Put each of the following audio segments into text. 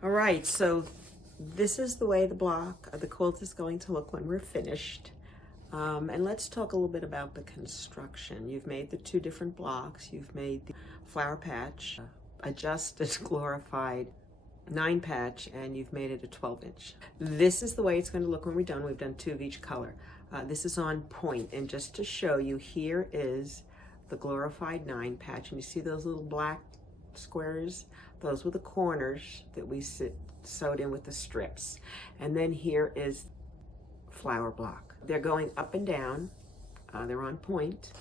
All right, so this is the way the quilt is going to look when we're finished. And let's talk a little bit about the construction. You've made the two different blocks. You've made the flower patch, adjusted glorified 9 patch, and you've made it a 12-inch. This is the way it's going to look when we're done. We've done 2 of each color. This is on point, and just to show you, here is the glorified 9 patch, and you see those little black squares? Those were the corners that we sewed in with the strips. And then here is flower block. They're going up and down. They're on point.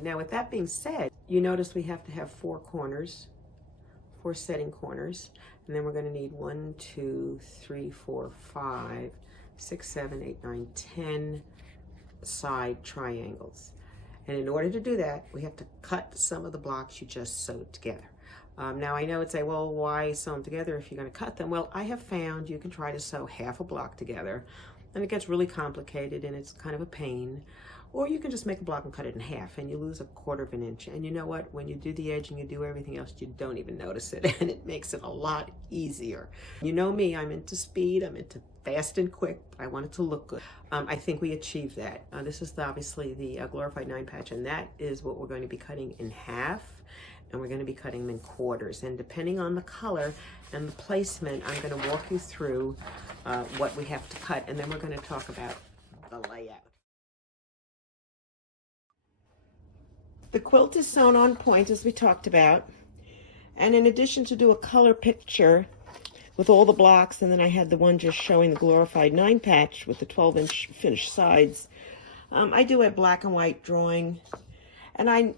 Now, with that being said, you notice we have to have 4 corners, 4 setting corners, and then we're going to need 1, 2, 3, 4, 5, 6, 7, 8, 9, 10 side triangles. And in order to do that, we have to cut some of the blocks you just sewed together. Now, I know it'd say, well, why sew them together if you're going to cut them? Well, I have found you can try to sew half a block together, and it gets really complicated, and it's kind of a pain. Or you can just make a block and cut it in half, and you lose 1/4 inch. And you know what? When you do the edge and you do everything else, you don't even notice it, and it makes it a lot easier. You know me, I'm into speed, I'm into fast and quick, but I want it to look good. I think we achieved that. This is obviously the glorified 9 patch, and that is what we're going to be cutting in half, and we're going to be cutting them in quarters. And depending on the color and the placement, I'm going to walk you through what we have to cut, and then we're going to talk about the layout. The quilt is sewn on point, as we talked about. And in addition to do a color picture with all the blocks, and then I had the one just showing the glorified 9 patch with the 12-inch finished sides, I do a black and white drawing, and I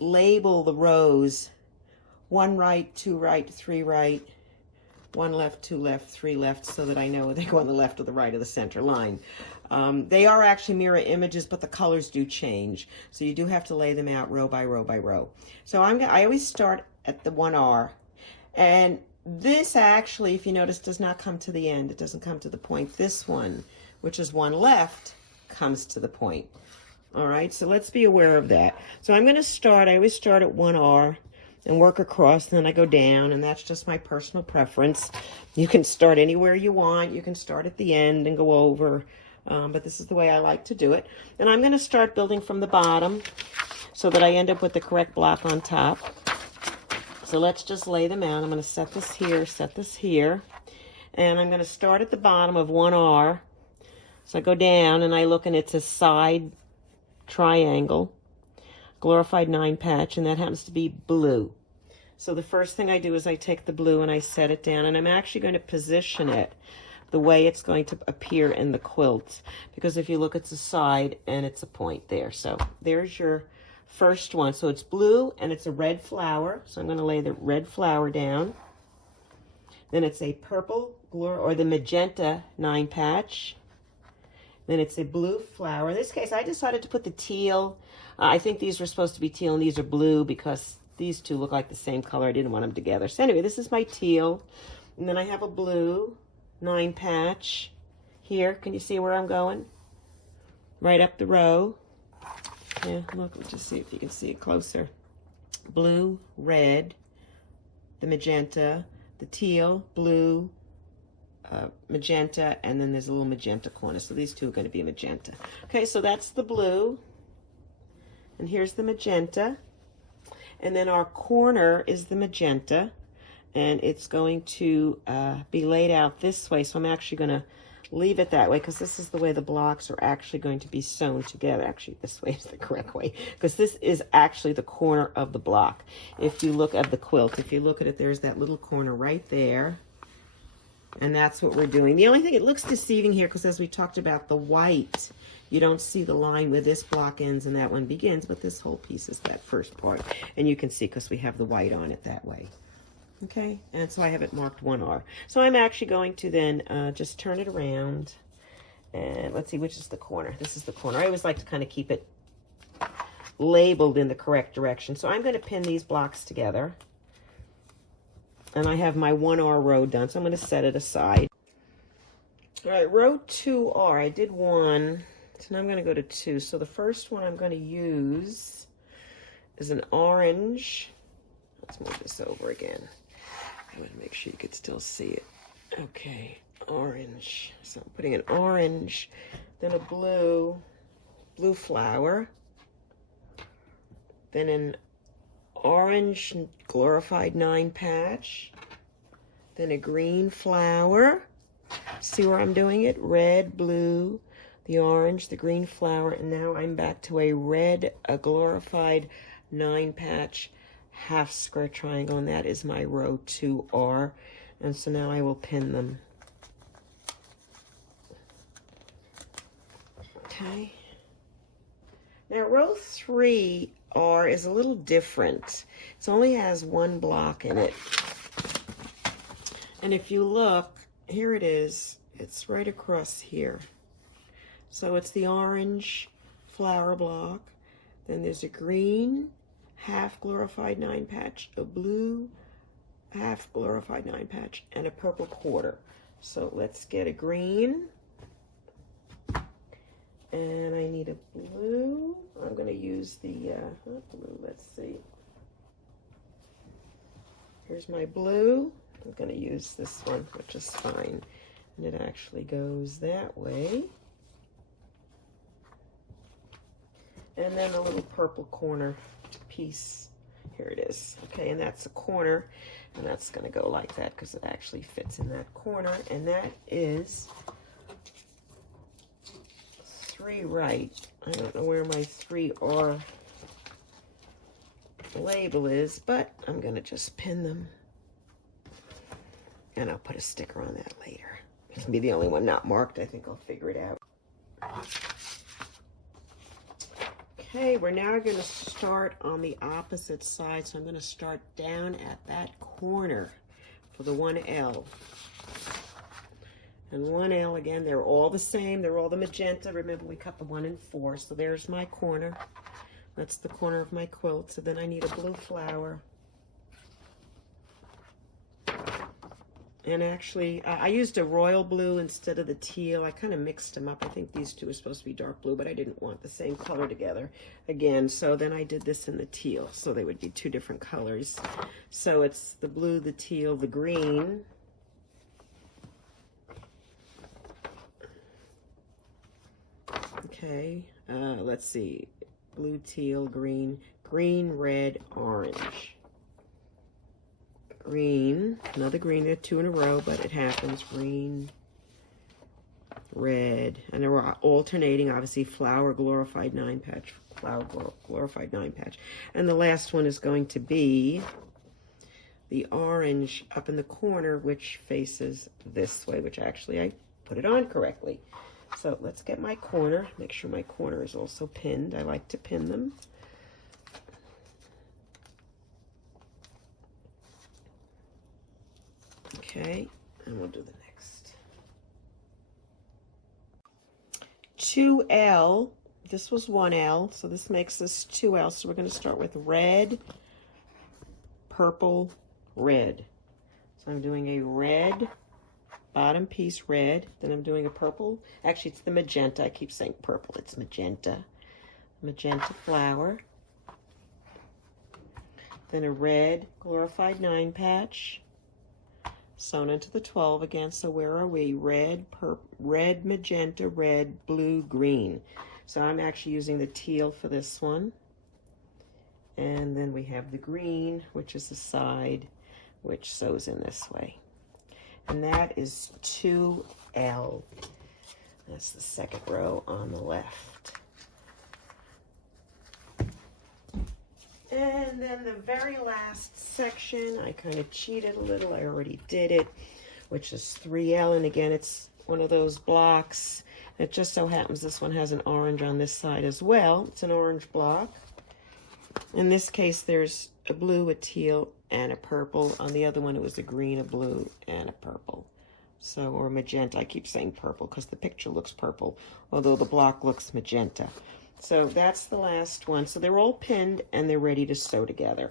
label the rows: 1 right, 2 right, 3 right, 1 left, 2 left, 3 left, so that I know they go on the left or the right of the center line. They are actually mirror images, but the colors do change, so you do have to lay them out row by row by row. So I always start at the 1R, and this actually, if you notice, does not come to the end. It doesn't come to the point. This one, which is 1 left, comes to the point. All right, so let's be aware of that. So I'm going to start, I always start at 1R and work across, and then I go down, and that's just my personal preference. You can start anywhere you want. You can start at the end and go over, but this is the way I like to do it. And I'm going to start building from the bottom so that I end up with the correct block on top. So let's just lay them out. I'm going to set this here, and I'm going to start at the bottom of 1R. So I go down, and I look, and it's a side triangle, glorified 9 patch, and that happens to be blue. So the first thing I do is I take the blue and I set it down, and I'm actually going to position it the way it's going to appear in the quilt, because if you look, it's a side and it's a point there. So there's your first one. So it's blue and it's a red flower, so I'm going to lay the red flower down. Then it's a purple or the magenta 9 patch. Then it's a blue flower. In this case, I decided to put the teal. I think these were supposed to be teal, and these are blue because these two look like the same color. I didn't want them together. So anyway, this is my teal. And then I have a blue 9 patch here. Can you see where I'm going? Right up the row. Yeah, look, let's just see if you can see it closer. Blue, red, the magenta, the teal, blue, magenta, and then there's a little magenta corner. So these two are going to be magenta. Okay, so that's the blue, and here's the magenta, and then our corner is the magenta, and it's going to be laid out this way. So I'm actually going to leave it that way because this is the way the blocks are actually going to be sewn together. Actually, this way is the correct way, because this is actually the corner of the block. If you look at the quilt, if you look at it, there's that little corner right there. And that's what we're doing. The only thing, it looks deceiving here because as we talked about the white, you don't see the line where this block ends and that one begins, but this whole piece is that first part. And you can see because we have the white on it that way. Okay, and so I have it marked 1R. So I'm actually going to then just turn it around. And let's see, which is the corner? This is the corner. I always like to kind of keep it labeled in the correct direction. So I'm going to pin these blocks together. And I have my 1R row done, so I'm going to set it aside. All right, row 2R, I did 1, so now I'm going to go to 2. So the first one I'm going to use is an orange. Let's move this over again. I want to make sure you could still see it. Okay, orange. So I'm putting an orange, then a blue flower, then an orange Glorified 9 patch, then a green flower. See where I'm doing it? Red, blue, the orange, the green flower, and now I'm back to a Glorified 9 patch half square triangle, and that is my row 2R. And so now I will pin them. Okay. Now row 3R is a little different. It only has one block in it. And if you look, here it is. It's right across here. So it's the orange flower block. Then there's a green half Glorified 9 patch, a blue half Glorified 9 patch, and a purple quarter. So let's get a green. And I need a blue. I'm going to use the blue. Let's see. Here's my blue. I'm going to use this one, which is fine. And it actually goes that way. And then a little purple corner piece. Here it is. Okay, and that's a corner. And that's going to go like that because it actually fits in that corner. And that is 3 right. I don't know where my 3R label is, but I'm going to just pin them. And I'll put a sticker on that later. It's going to be the only one not marked. I think I'll figure it out. Okay, we're now going to start on the opposite side. So I'm going to start down at that corner for the 1L. And 1L, again, they're all the same. They're all the magenta. Remember, we cut the 1 and 4. So there's my corner. That's the corner of my quilt. So then I need a blue flower. And actually, I used a royal blue instead of the teal. I kind of mixed them up. I think these two are supposed to be dark blue, but I didn't want the same color together again. So then I did this in the teal. So they would be 2 different colors. So it's the blue, the teal, the green. Okay, let's see. Blue, teal, green, green, red, orange. Green, another green, there 2 in a row, but it happens. Green, red, and they're alternating, obviously, flower, Glorified 9 patch, flower, Glorified 9 patch. And the last one is going to be the orange up in the corner, which faces this way, which actually I put it on correctly. So let's get my corner, make sure my corner is also pinned. I like to pin them. Okay, and we'll do the next. 2L, this was 1L, so this makes this 2L. So we're going to start with red, purple, red. So I'm doing a red, bottom piece red, then I'm doing a purple. Actually, it's the magenta. I keep saying purple. It's magenta. Magenta flower. Then a red Glorified 9 patch. Sewn into the 12 again. So where are we? Red, red, magenta, red, blue, green. So I'm actually using the teal for this one. And then we have the green, which is the side, which sews in this way. And that is 2L. That's the second row on the left. And then the very last section, I kind of cheated a little. I already did it, which is 3L. And again, it's one of those blocks. It just so happens this one has an orange on this side as well. It's an orange block. In this case, there's a blue, a teal, and a purple. On the other one, it was a green, a blue, and a purple. So, or magenta. I keep saying purple because the picture looks purple, although the block looks magenta. So that's the last one. So they're all pinned and they're ready to sew together.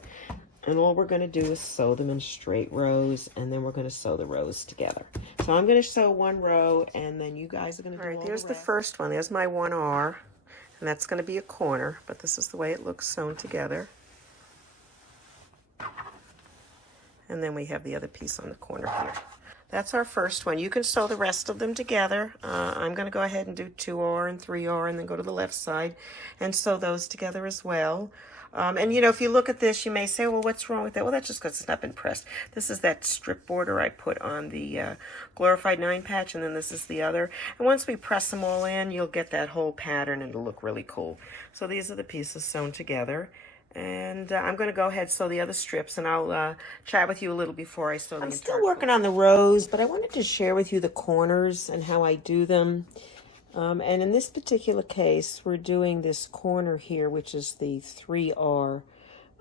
And all we're going to do is sew them in straight rows, and then we're going to sew the rows together. So I'm going to sew one row, and then you guys are going to do all right, there's the first one. There's my 1R, and that's going to be a corner, but this is the way it looks sewn together. And then we have the other piece on the corner here. That's our first one. You can sew the rest of them together. I'm going to go ahead and do 2R and 3R and then go to the left side and sew those together as well. And you know, if you look at this, you may say, well, what's wrong with that? Well, that's just because it's not been pressed. This is that strip border I put on the Glorified 9 patch, and then this is the other. And once we press them all in, you'll get that whole pattern and it'll look really cool. So these are the pieces sewn together. And I'm going to go ahead and sew the other strips, and I'll chat with you a little before I sew the entire quilt. I'm still working on the rows, but I wanted to share with you the corners and how I do them. And in this particular case, we're doing this corner here, which is the 3R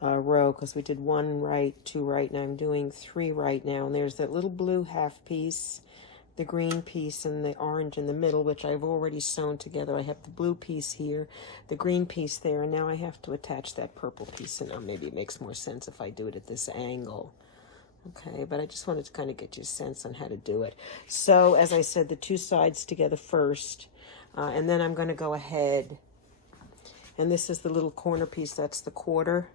row, because we did 1 right, 2 right, and I'm doing 3 right now. And there's that little blue half piece, the green piece, and the orange in the middle, which I've already sewn together. I have the blue piece here, the green piece there, and now I have to attach that purple piece, and maybe it makes more sense if I do it at this angle. Okay, but I just wanted to kind of get you a sense on how to do it. So, as I said, the 2 sides together first, and then I'm going to go ahead, and this is the little corner piece, that's the quarter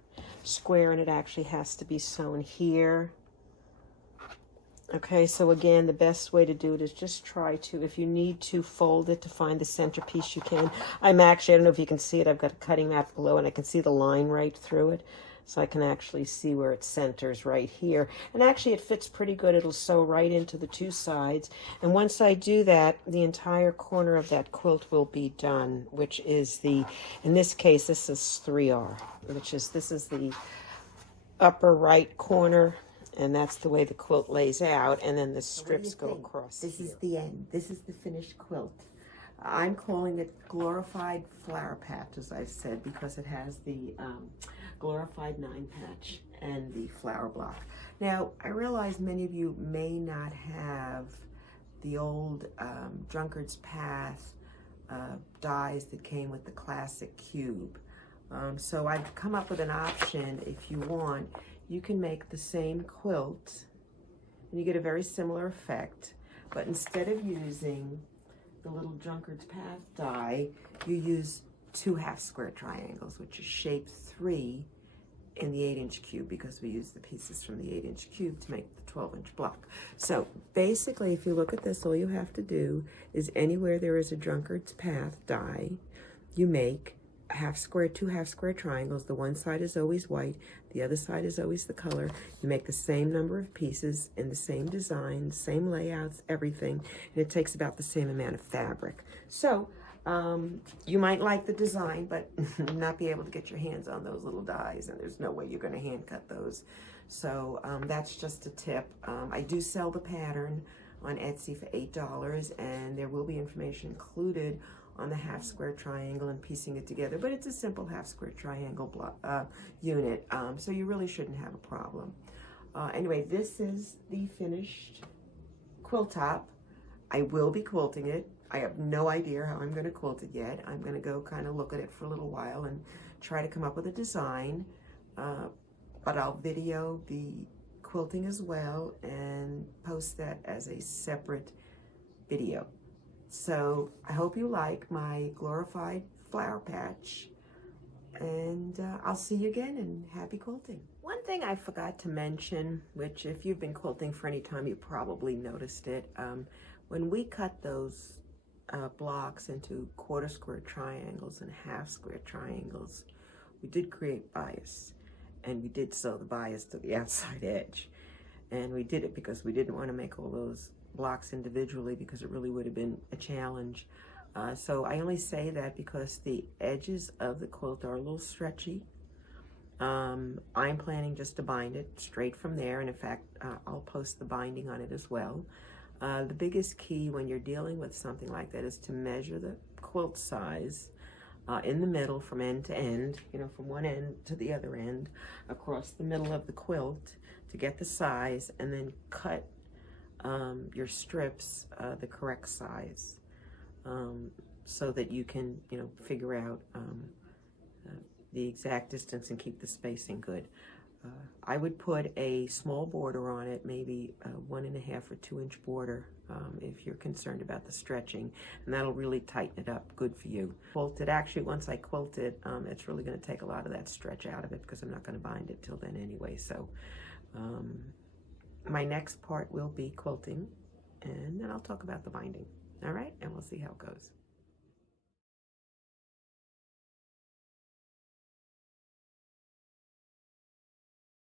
square, and it actually has to be sewn here. Okay, so again, the best way to do it is just try to, if you need to fold it to find the center piece, you can. I'm actually, I don't know if you can see it, I've got a cutting mat below, and I can see the line right through it. So I can actually see where it centers right here. And actually it fits pretty good. It'll sew right into the 2 sides. And once I do that, the entire corner of that quilt will be done, which is the, in this case, this is 3R, which is, this is the upper right corner. And that's the way the quilt lays out. And then the strips go across. This is the end. This is the finished quilt. I'm calling it Glorified Flower Patch, as I've said, because it has the Glorified 9 patch and the flower block. Now, I realize many of you may not have the old Drunkard's Path dies that came with the classic cube. So I've come up with an option. If you want, you can make the same quilt and you get a very similar effect, but instead of using the little Drunkard's Path die, you use 2 half square triangles, which is shape 3 in the 8-inch cube, because we use the pieces from the 8-inch cube to make the 12-inch block. So basically, if you look at this, all you have to do is anywhere there is a Drunkard's Path die, you make a half square, 2 half square triangles. The one side is always white, the other side is always the color. You make the same number of pieces in the same design, same layouts, everything, and it takes about the same amount of fabric. So you might like the design, but not be able to get your hands on those little dies, and there's no way you're going to hand cut those. So that's just a tip. I do sell the pattern on Etsy for $8, and there will be information included on the half square triangle and piecing it together, but it's a simple half square triangle block, unit, so you really shouldn't have a problem. Anyway, this is the finished quilt top. I will be quilting it. I have no idea how I'm going to quilt it yet. I'm going to go kind of look at it for a little while and try to come up with a design, but I'll video the quilting as well and post that as a separate video. So I hope you like my Glorified Flower Patch, and I'll see you again, and happy quilting. One thing I forgot to mention, which if you've been quilting for any time, you probably noticed it, when we cut those blocks into quarter square triangles and half square triangles, we did create bias, and we did sew the bias to the outside edge. And we did it because we didn't want to make all those blocks individually, because it really would have been a challenge. So I only say that because the edges of the quilt are a little stretchy. I'm planning just to bind it straight from there, and in fact I'll post the binding on it as well. The biggest key when you're dealing with something like that is to measure the quilt size in the middle from end to end, you know, from one end to the other end, across the middle of the quilt to get the size, and then cut your strips the correct size, so that you can, you know, figure out the exact distance and keep the spacing good. I would put a small border on it, maybe a 1.5 or 2-inch border, if you're concerned about the stretching, and that'll really tighten it up good for you. Quilted, actually, once I quilt it, it's really going to take a lot of that stretch out of it, because I'm not going to bind it till then anyway. So my next part will be quilting, and then I'll talk about the binding. All right, and we'll see how it goes.